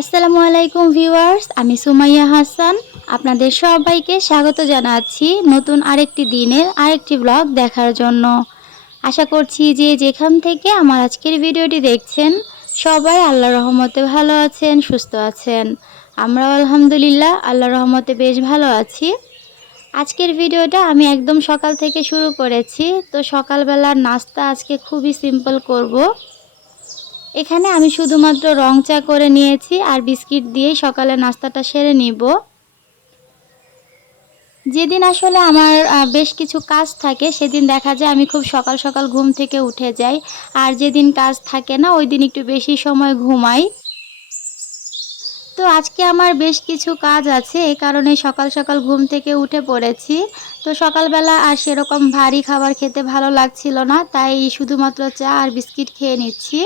আসসালামু আলাইকুম ভিউয়ার্স, আমি সুমাইয়া হাসান। আপনাদের সবাইকে স্বাগত জানাচ্ছি নতুন আরেকটি দিনের আরেকটি ব্লগ দেখার জন্য। আশা করছি যে যেখান থেকে আমার আজকের ভিডিওটি দেখছেন, সবাই আল্লাহ রহমতে ভালো আছেন, সুস্থ আছেন। আমরাও আলহামদুলিল্লাহ আল্লাহ রহমতে বেশ ভালো আছি। আজকের ভিডিওটা আমি একদম সকাল থেকে শুরু করেছি, তো সকালবেলার নাস্তা আজকে খুবই সিম্পল করব। এখানে আমি শুধুমাত্র রং চা করে নিয়েছি আর বিস্কিট দিয়ে সকালে নাস্তাটা সেরে নিব। যেদিন আসলে আমার বেশ কিছু কাজ থাকে, সেদিন দেখা যায় আমি খুব সকাল সকাল ঘুম থেকে উঠে যাই। আর যেদিন কাজ থাকে না, ওই দিন একটু বেশি সময় ঘুমাই। তো আজকে আমার বেশ কিছু কাজ আছে এই কারণে সকাল সকাল ঘুম থেকে উঠে পড়েছি। তো সকালবেলা আর সেরকম ভারী খাবার খেতে ভালো লাগছিল না, তাই শুধুমাত্র চা আর বিস্কিট খেয়ে নিচ্ছি।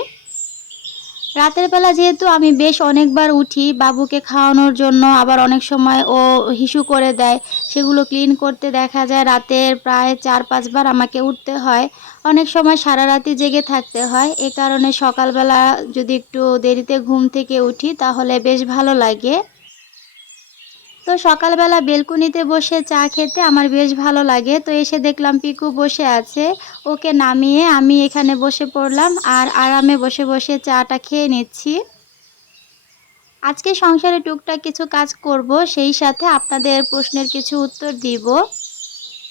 রাতের বেলা যেহেতু আমি বেশ অনেকবার উঠি বাবুকে খাওয়ানোর জন্য, আবার অনেক সময় ও হিসু করে দেয়, সেগুলো ক্লিন করতে দেখা যায়। রাতের প্রায় চার পাঁচবার আমাকে উঠতে হয়। অনেক সময় সারা রাতি জেগে থাকতে হয়। এ কারণে সকালবেলা যদি একটু দেরিতে ঘুম থেকে উঠি, তাহলে বেশ ভালো লাগে। তো সকালবেলা বেলকুনিতে বসে চা খেতে আমার বেশ ভালো লাগে। তো এসে দেখলাম পিকু বসে আছে। ওকে নামিয়ে আমি এখানে বসে পড়লাম আর আরামে বসে বসে চাটা খেয়ে নিচ্ছি। আজকে সংসারে টুকটাক কিছু কাজ করব, সেই সাথে আপনাদের প্রশ্নের কিছু উত্তর দিব।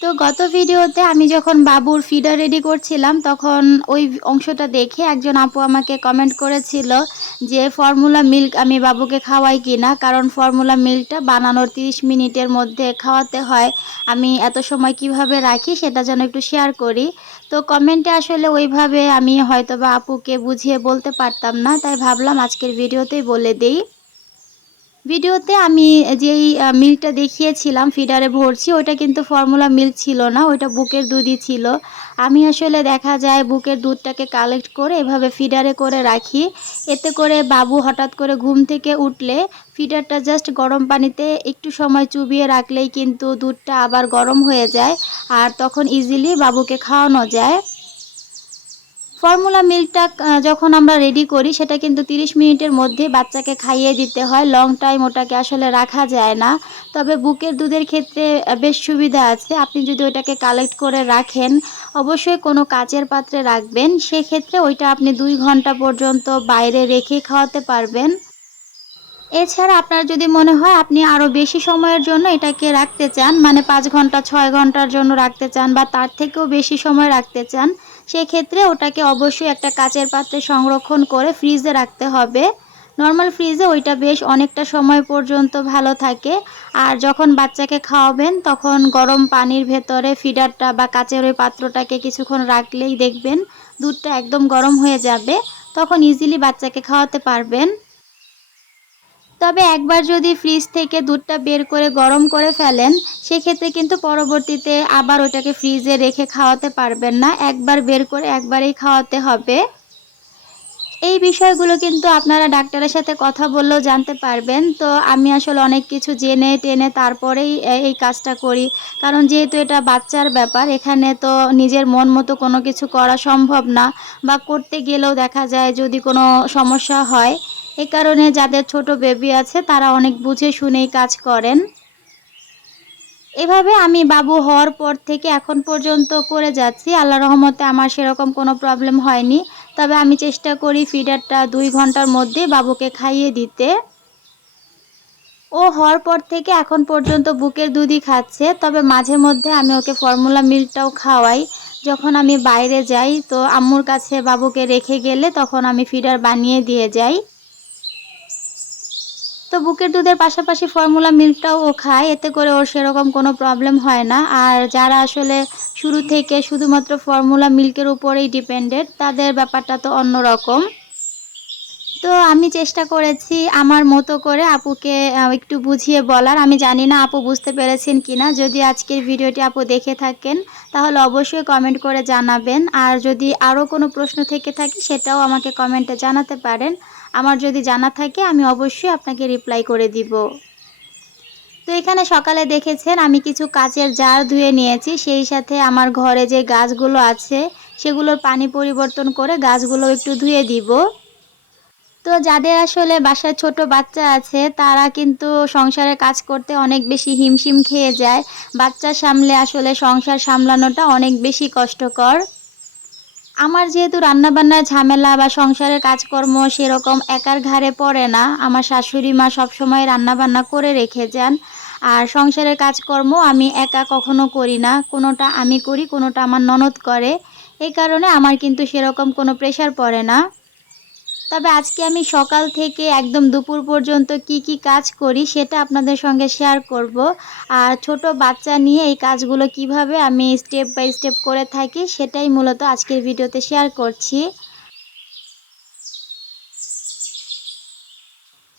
তো গত ভিডিওতে আমি যখন বাবুর ফিডার রেডি করছিলাম, তখন ওই অংশটা দেখে একজন আপু আমাকে কমেন্ট করেছিল যে ফর্মুলা মিল্ক আমি বাবুকে খাওয়াই কি না কারণ ফর্মুলা মিল্কটা বানানোর 30 মিনিটের মধ্যে খাওয়াতে হয়। আমি এত সময় কীভাবে রাখি সেটা যেন একটু শেয়ার করি। তো কমেন্টে আসলে ওইভাবে আমি হয়তো বা আপুকে বুঝিয়ে বলতে পারতাম না, তাই ভাবলাম আজকের ভিডিওতেই বলে দিই। ভিডিওতে আমি যেই মিল্কটা দেখিয়েছিলাম ফিডারে ভরছি ওটা কিন্তু ফর্মুলা মিল্ক ছিল না, ওইটা বুকের দুধই ছিল। আমি আসলে দেখা যায় বুকের দুধটাকে কালেক্ট করে এভাবে ফিডারে করে রাখি। এতে করে বাবু হঠাৎ করে ঘুম থেকে উঠলে ফিডারটা জাস্ট গরম পানিতে একটু সময় চুবিয়ে রাখলেই কিন্তু দুধটা আবার গরম হয়ে যায়, আর তখন ইজিলি বাবুকে খাওয়ানো যায়। ফর্মুলা মিল্কটা যখন আমরা রেডি করি, সেটা কিন্তু 30 মিনিটের মধ্যে বাচ্চাকে খাইয়ে দিতে হয়। লং টাইম ওটাকে আসলে রাখা যায় না। তবে বুকের দুধের ক্ষেত্রে বেশ সুবিধা আছে। আপনি যদি ওটাকে কালেক্ট করে রাখেন, অবশ্যই কোনো কাচের পাত্রে রাখবেন। সেক্ষেত্রে ওইটা আপনি দুই ঘণ্টা পর্যন্ত বাইরে রেখে খাওয়াতে পারবেন। এছাড়া আপনার যদি মনে হয় আপনি আরও বেশি সময়ের জন্য এটাকে রাখতে চান মানে পাঁচ ঘণ্টা, ছয় ঘণ্টার জন্য রাখতে চান বা তার থেকেও বেশি সময় রাখতে চান, সেক্ষেত্রে ওটাকে অবশ্যই একটা কাচের পাত্রে সংরক্ষণ করে ফ্রিজে রাখতে হবে। নর্মাল ফ্রিজে ওইটা বেশ অনেকটা সময় পর্যন্ত ভালো থাকে। আর যখন বাচ্চাকে খাওয়াবেন, তখন গরম পানির ভেতরে ফিডারটা বা কাচের ওই পাত্রটাকে কিছুক্ষণ রাখলেই দেখবেন দুধটা একদম গরম হয়ে যাবে। তখন ইজিলি বাচ্চাকে খাওয়াতে পারবেন। তবে একবার যদি ফ্রিজ থেকে দুধটা বের করে গরম করে ফেলেন, সেক্ষেত্রে কিন্তু পরবর্তীতে আবার ওটাকে ফ্রিজে রেখে খাওয়াতে পারবেন না। একবার বের করে একবারেই খাওয়াতে হবে। এই বিষয়গুলো কিন্তু আপনারা ডাক্তারের সাথে কথা বললেও জানতে পারবেন। তো আমি আসলে অনেক কিছু জেনে টেনে তারপরেই এই কাজটা করি। কারণ যেহেতু এটা বাচ্চার ব্যাপার, এখানে তো নিজের মন মতো কোনো কিছু করা সম্ভব না। বা করতে গেলেও দেখা যায় যদি কোনো সমস্যা হয় এ কারণে যাদের ছোট বেবি আছে, তারা অনেক বুঝে শুনেই কাজ করেন। এভাবে আমি বাবু হওয়ার পর থেকে এখন পর্যন্ত করে যাচ্ছি। আল্লাহ রহমতে আমার সেরকম কোনো প্রবলেম হয়নি। তবে আমি চেষ্টা করি ফিডারটা দুই ঘণ্টার মধ্যে বাবুকে খাইয়ে দিতে। ও হওয়ার পর থেকে এখন পর্যন্ত বুকের দুধই খাচ্ছে। তবে মাঝে মধ্যে আমি ওকে ফর্মুলা মিল্কটাও খাওয়াই। যখন আমি বাইরে যাই, তো আম্মুর কাছে বাবুকে রেখে গেলে তখন আমি ফিডার বানিয়ে দিয়ে যাই। তো বুকের দুধের পাশাপাশি ফর্মুলা মিল্কটাও ও খায়, এতে করে ওর সেরকম কোনো প্রবলেম হয় না। আর যারা আসলে শুরু থেকে শুধুমাত্র ফর্মুলা মিল্কের উপরেই ডিপেন্ডেড তাদের ব্যাপারটা তো অন্যরকম। তো আমি চেষ্টা করেছি আমার মতো করে আপুকে একটু বুঝিয়ে বলার। আমি জানি না আপু বুঝতে পেরেছেন কি না যদি আজকের ভিডিওটি আপু দেখে থাকেন, তাহলে অবশ্যই কমেন্ট করে জানাবেন। আর যদি আরও কোনো প্রশ্ন থেকে থাকে, সেটাও আমাকে কমেন্টে জানাতে পারেন। আমার যদি জানা থাকে, আমি অবশ্যই আপনাকে রিপ্লাই করে দিব। তো এখানে সকালে দেখেছেন, আমি কিছু কাচের জার ধুয়ে নিয়েছি। সেই সাথে আমার ঘরে যে গাছগুলো আছে, সেগুলোর পানি পরিবর্তন করে গাছগুলো একটু ধুয়ে দিব। তো যাদের আসলে বাসায় ছোট বাচ্চা আছে, তারা কিন্তু সংসারের কাজ করতে অনেক বেশি হিমশিম খেয়ে যায়। বাচ্চা সামলে আসলে সংসার সামলানোটা অনেক বেশি কষ্টকর। আমার যেহেতু রান্নাবান্নার ঝামেলা বা সংসারের কাজকর্ম সেরকম একার ঘাড়ে পড়ে না, আমার শাশুড়ি মা সবসময় রান্নাবান্না করে রেখে যান। আর সংসারের কাজকর্ম আমি একা কখনো করি না, কোনোটা আমি করি, কোনোটা আমার ননদ করে। এই কারণে আমার কিন্তু সেরকম কোনো প্রেশার পড়ে না। তবে আজকে আমি সকাল থেকে একদম দুপুর পর্যন্ত কি কি কাজ করি সেটা আপনাদের সঙ্গে শেয়ার করব। আর ছোট বাচ্চা নিয়ে এই কাজগুলো কীভাবে আমি স্টেপ বাই স্টেপ করে থাকি সেটাই মূলত আজকের ভিডিওতে শেয়ার করছি।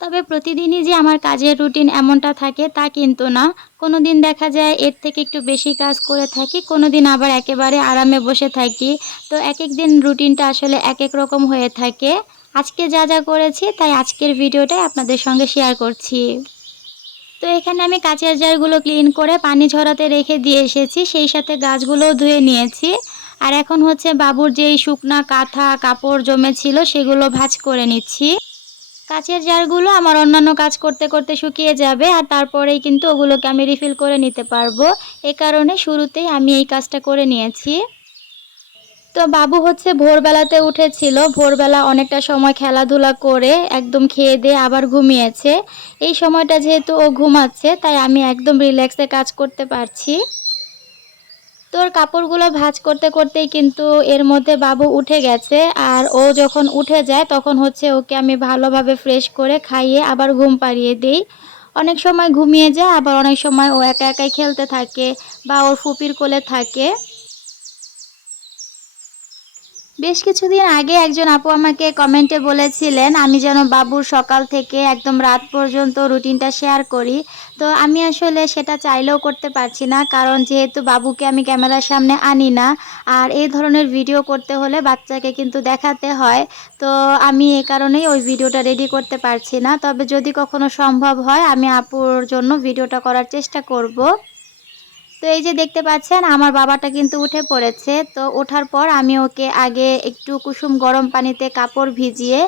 তবে প্রতিদিনই যে আমার কাজের রুটিন এমনটা থাকে তা কিন্তু না। কোনো দিন দেখা যায় এর থেকে একটু বেশি কাজ করে থাকি কোনো দিন আবার একেবারে আরামে বসে থাকি। তো এক এক দিন রুটিনটা আসলে এক এক রকম হয়ে থাকে। আজকে যা যা করেছি, তাই আজকের ভিডিওটাই আপনাদের সঙ্গে শেয়ার করছি। তো এখানে আমি কাঁচের জারগুলো ক্লিন করে পানি ঝরাতে রেখে দিয়ে এসেছি, সেই সাথে গাছগুলোও ধুয়ে নিয়েছি। আর এখন হচ্ছে বাবুর যেই শুকনা কাঁথা কাপড় জমেছিল, সেগুলো ভাজ করে নিচ্ছি। কাচের জারগুলো আমার অন্যান্য কাজ করতে করতে শুকিয়ে যাবে, আর তারপরেই কিন্তু ওগুলোকে আমি রিফিল করে নিতে পারব। এ কারণে শুরুতেই আমি এই কাজটা করে নিয়েছি। তো বাবু হচ্ছে ভোরবেলাতে উঠেছিল। ভোরবেলা অনেকটা সময় খেলাধুলা করে একদম খেয়ে দিয়ে আবার ঘুমিয়েছে। এই সময়টা যেহেতু ও ঘুমাচ্ছে, তাই আমি একদম রিল্যাক্সে কাজ করতে পারছি। তোর কাপড়গুলো ভাজ করতে করতেই কিন্তু এর মধ্যে বাবু উঠে গেছে আর ও যখন উঠে যায় তখন হচ্ছে ওকে আমি ভালোভাবে ফ্রেশ করে খাইয়ে আবার ঘুম পাড়িয়ে দিই। অনেক সময় ঘুমিয়ে যায়, আবার অনেক সময় ও একা একাই খেলতে থাকে বা ওর ফুপির কোলে থাকে। বেশ কিছুদিন আগে একজন আপু আমাকে কমেন্টে বলেছিলেন, আমি যেন বাবুর সকাল থেকে একদম রাত পর্যন্ত রুটিনটা শেয়ার করি। তো আমি আসলে সেটা চাইলেও করতে পারছি না, কারণ যেহেতু বাবুকে আমি ক্যামেরার সামনে আনি না, আর এই ধরনের ভিডিও করতে হলে বাচ্চাকে কিন্তু দেখাতে হয়, তো আমি এ কারণেই ওই ভিডিওটা রেডি করতে পারছি না। তবে যদি কখনো সম্ভব হয়, আমি আপুর জন্য ভিডিওটা করার চেষ্টা করব। তো এই যে দেখতে পাচ্ছেন, আমার বাবাটা কিন্তু উঠে পড়েছে। তো ওঠার পর আমি ওকে আগে একটু কুসুম গরম পানিতে কাপড় ভিজিয়ে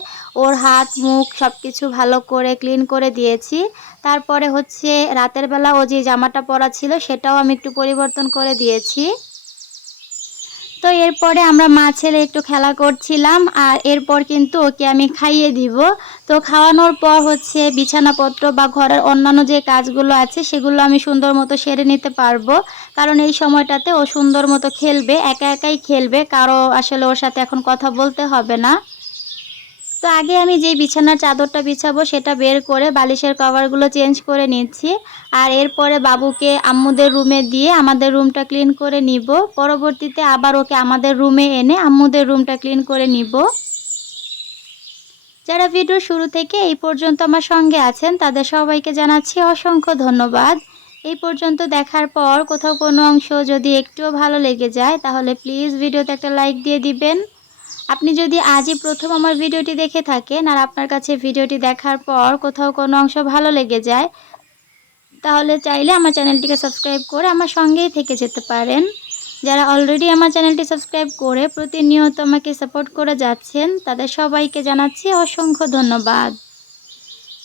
ওর হাত, মুখ সব কিছু ভালো করে ক্লিন করে দিয়েছি। তারপরে হচ্ছে রাতের বেলা ও যে জামাটা পরা ছিল সেটাও আমি একটু পরিবর্তন করে দিয়েছি। তো এরপরে আমরা মা ছেলে একটু খেলা করছিলাম, আর এরপর কিন্তু ওকে আমি খাইয়ে দিব। তো খাওয়ানোর পর হচ্ছে বিছানাপত্র বা ঘরের অন্যান্য যে কাজগুলো আছে, সেগুলো আমি সুন্দর মতো সেরে নিতে পারব। কারণ এই সময়টাতে ও সুন্দর মতো খেলবে, একা একাই খেলবে, কারও আসলে ওর সাথে এখন কথা বলতে হবে না। তো আগে আমি যেই বিছানার চাদরটা বিছাবো, সেটা বের করে বালিশের কভারগুলো চেঞ্জ করে নিচ্ছি। আর এরপরে বাবুকে আম্মুদের রুমে দিয়ে আমাদের রুমটা ক্লিন করে নিব। পরবর্তীতে আবার ওকে আমাদের রুমে এনে আম্মুদের রুমটা ক্লিন করে নিব। যারা ভিডিও শুরু থেকে এই পর্যন্ত আমার সঙ্গে আছেন, তাদের সবাইকে জানাচ্ছি অসংখ্য ধন্যবাদ। এই পর্যন্ত দেখার পর কোথাও কোনো অংশ যদি একটুও ভালো লেগে যায়, তাহলে প্লিজ ভিডিওতে একটা লাইক দিয়ে দিবেন। আপনি যদি আজই প্রথম আমার ভিডিওটি দেখে থাকেন আর আপনার কাছে ভিডিওটি দেখার পর কোথাও কোনো অংশ ভালো লেগে যায়, তাহলে চাইলে আমার চ্যানেলটিকে সাবস্ক্রাইব করে আমার সঙ্গেই থেকে যেতে পারেন। যারা অলরেডি আমার চ্যানেলটি সাবস্ক্রাইব করে প্রতিনিয়ত আমাকে সাপোর্ট করে যাচ্ছেন, তাদের সবাইকে জানাচ্ছি অসংখ্য ধন্যবাদ।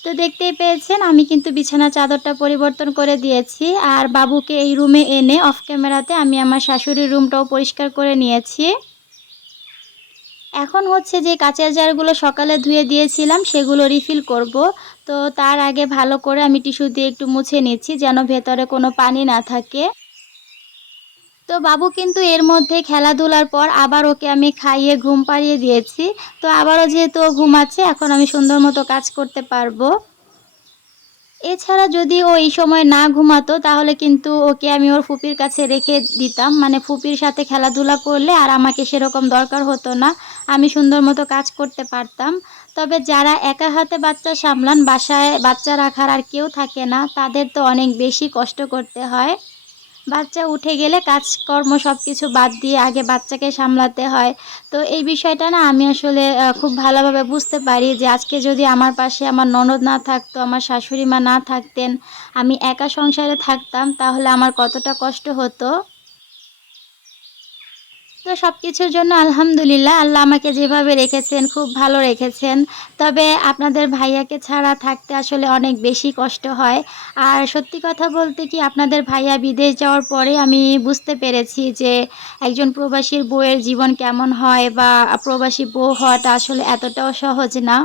তো দেখতেই পেয়েছেন, আমি কিন্তু বিছানা চাদরটা পরিবর্তন করে দিয়েছি আর বাবুকে এই রুমে এনে অফ ক্যামেরাতে আমি আমার শাশুড়ির রুমটাও পরিষ্কার করে নিয়েছি। এখন হচ্ছে যে কাঁচের জারগুলো সকালে ধুয়ে দিয়েছিলাম, সেগুলো রিফিল করব। তো তার আগে ভালো করে আমি টিস্যু দিয়ে একটু মুছে নিচ্ছি যেন ভেতরে কোনো পানি না থাকে। তো বাবু কিন্তু এর মধ্যে খেলাধুলার পর আবার ওকে আমি খাইয়ে ঘুম পাড়িয়ে দিয়েছি। তো আবারও যেহেতু ঘুমাচ্ছে, এখন আমি সুন্দর মতো কাজ করতে পারব। এছাড়া যদি ও এই সময় না ঘুমাতো, তাহলে কিন্তু ওকে আমি ওর ফুপির কাছে রেখে দিতাম। মানে ফুপির সাথে খেলাধুলা করলে আর আমাকে সেরকম দরকার হতো না। আমি সুন্দর মতো কাজ করতে পারতাম। তবে যারা একা হাতে বাচ্চা সামলান, বাসায় বাচ্চা রাখার আর কেউ থাকে না, তাদের তো অনেক বেশি কষ্ট করতে হয়। বাচ্চা উঠে গেলে কাজকর্ম সব কিছু বাদ দিয়ে আগে বাচ্চাকে সামলাতে হয়। তো এই বিষয়টা না আমি আসলে খুব ভালোভাবে বুঝতে পারি যে আজকে যদি আমার পাশে আমার ননদ না থাকতো, আমার শাশুড়ি মা না থাকতেন, আমি একা সংসারে থাকতাম, তাহলে আমার কতটা কষ্ট হতো। তো সব কিছুর জন্য আলহামদুলিল্লাহ আল্লাহ আমাকে যেভাবে রেখেছেন, খুব ভালো রেখেছেন। তবে আপনাদের ভাইয়াকে ছাড়া থাকতে আসলে অনেক বেশি কষ্ট হয়। আর সত্যি কথা বলতে কি, আপনাদের ভাইয়া বিদেশ যাওয়ার পরে আমি বুঝতে পেরেছি যে একজন প্রবাসীর বউয়ের জীবন কেমন হয় বা প্রবাসী বউ হওয়াটা আসলে এতটাও সহজ না।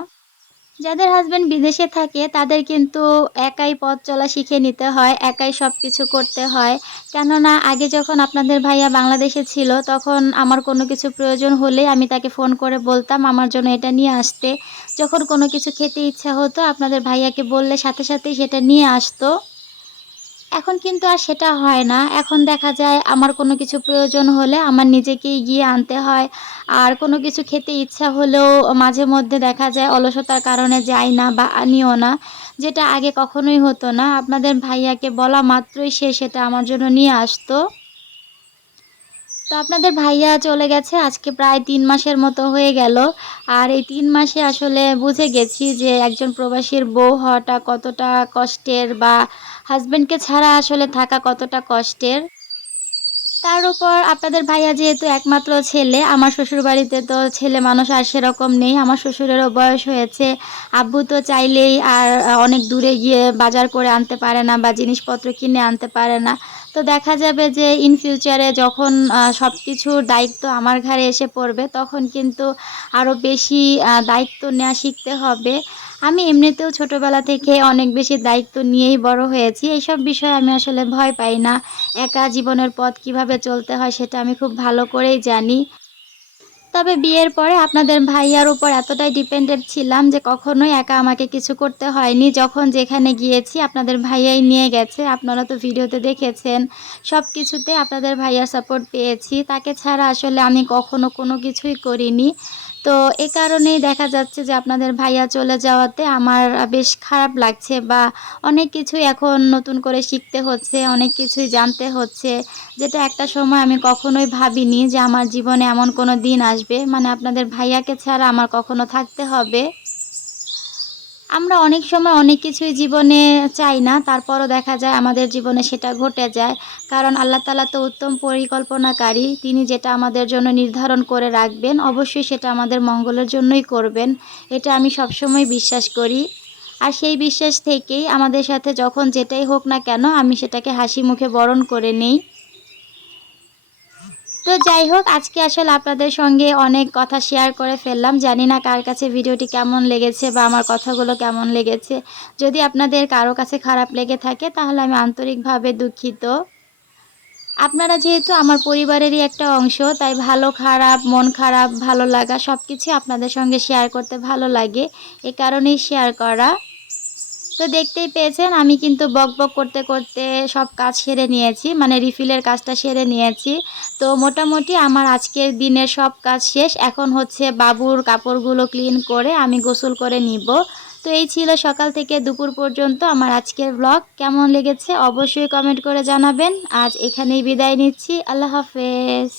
যাদের হাজব্যান্ড বিদেশে থাকে, তাদের কিন্তু একাই পথ চলা শিখে নিতে হয়, একাই সব কিছু করতে হয়। কেননা, আগে যখন আপনাদের ভাইয়া বাংলাদেশে ছিল, তখন আমার কোনো কিছু প্রয়োজন হলে আমি তাকে ফোন করে বলতাম আমার জন্য এটা নিয়ে আসতে। যখন কোনো কিছু খেতে ইচ্ছা হতো, আপনাদের ভাইয়াকে বললে সাথে সাথেই সেটা নিয়ে আসতো। এখন কিন্তু আর সেটা হয় না। এখন দেখা যায় আমার কোনো কিছু প্রয়োজন হলে আমার নিজেকেই গিয়ে আনতে হয়। আর কোনো কিছু খেতে ইচ্ছা হলেও মাঝে মধ্যে দেখা যায় অলসতার কারণে যাই না বা আনিও না, যেটা আগে কখনোই হতো না। আপনাদের ভাইয়াকে বলা মাত্রই সে সেটা আমার জন্য নিয়ে আসতো। তো আপনাদের ভাইয়া চলে গেছে, আজকে প্রায় তিন মাসের মতো হয়ে গেল। আর এই তিন মাসে আসলে বুঝে গেছি যে একজন প্রবাসীর বউ হওয়াটা কতটা কষ্টের বা হাজব্যান্ডকে ছাড়া আসলে থাকা কতটা কষ্টের। তার উপর আপনাদের ভাইয়া যেহেতু একমাত্র ছেলে, আমার শ্বশুরবাড়িতে তো ছেলে মানুষ আর সেরকম নেই। আমার শ্বশুরেরও বয়স হয়েছে। আব্বু তো চাইলেই আর অনেক দূরে গিয়ে বাজার করে আনতে পারে না বা জিনিসপত্র কিনে আনতে পারে না। তো দেখা যাবে যে ইন ফিউচারে যখন সব কিছুর দায়িত্ব আমার ঘাড়ে এসে পড়বে, তখন কিন্তু আরও বেশি দায়িত্ব নেওয়া শিখতে হবে। আমি এমনিতেও ছোটোবেলা থেকে অনেক বেশি দায়িত্ব নিয়েই বড় হয়েছি। এইসব বিষয়ে আমি আসলে ভয় পাই না। একা জীবনের পথ কীভাবে চলতে হয় সেটা আমি খুব ভালো করেই জানি। তবে বিয়ের পরে আপনাদের ভাইয়ার উপর এতটাই ডিপেন্ডেন্ট ছিলাম যে কখনোই একা আমাকে কিছু করতে হয়নি। যখন যেখানে গিয়েছি, আপনাদের ভাইয়াই নিয়ে গেছে। আপনারা তো ভিডিওতে দেখেছেন। সব কিছুতে আপনাদের ভাইয়ার সাপোর্ট পেয়েছি। তাকে ছাড়া আসলে আমি কখনো কোনো কিছুই করিনি। তো এ কারণেই দেখা যাচ্ছে যে আপনাদের ভাইয়া চলে যাওয়াতে আমার বেশ খারাপ লাগছে বা অনেক কিছুই এখন নতুন করে শিখতে হচ্ছে, অনেক কিছুই জানতে হচ্ছে, যেটা একটা সময় আমি কখনোই ভাবিনি যে আমার জীবনে এমন কোনো দিন আসবে। মানে আপনাদের ভাইয়াকে ছাড়া আমার কখনো থাকতে হবে। আমরা অনেক সময় অনেক কিছুই জীবনে চাই না, তারপরও দেখা যায় আমাদের জীবনে সেটা ঘটে যায়। কারণ আল্লাহ তালা তো উত্তম পরিকল্পনাকারী, তিনি যেটা আমাদের জন্য নির্ধারণ করে রাখবেন, অবশ্যই সেটা আমাদের মঙ্গলের জন্যই করবেন। এটা আমি সবসময় বিশ্বাস করি। আর সেই বিশ্বাস থেকেই আমাদের সাথে যখন যেটাই হোক না কেন, আমি সেটাকে হাসি মুখে বরণ করে নিই। তো যাই হোক, আজকে আসলে আপনাদের সঙ্গে অনেক কথা শেয়ার করে ফেললাম। জানি না কার কাছে ভিডিওটি কেমন লেগেছে বা আমার কথাগুলো কেমন লেগেছে। যদি আপনাদের কারও কাছে খারাপ লেগে থাকে, তাহলে আমি আন্তরিকভাবে দুঃখিত। আপনারা যেহেতু আমার পরিবারেরই একটা অংশ, তাই ভালো খারাপ, মন খারাপ, ভালো লাগা সব কিছু আপনাদের সঙ্গে শেয়ার করতে ভালো লাগে। এ কারণেই শেয়ার করা। তো দেখতেই পেয়েছেন, আমি কিন্তু বক বক করতে করতে সব কাজ সেরে নিয়েছি মানে রিফিলের কাজটা সেরে নিয়েছি। তো মোটামুটি আমার আজকের দিনের সব কাজ শেষ, এখন হচ্ছে বাবুর কাপড়গুলো ক্লিন করে আমি গোসল করে নিব। তো এই ছিল সকাল থেকে দুপুর পর্যন্ত আমার আজকের ব্লগ কেমন লেগেছে অবশ্যই কমেন্ট করে জানাবেন। আজ এখানেই বিদায় নিচ্ছি, আল্লাহ হাফেজ।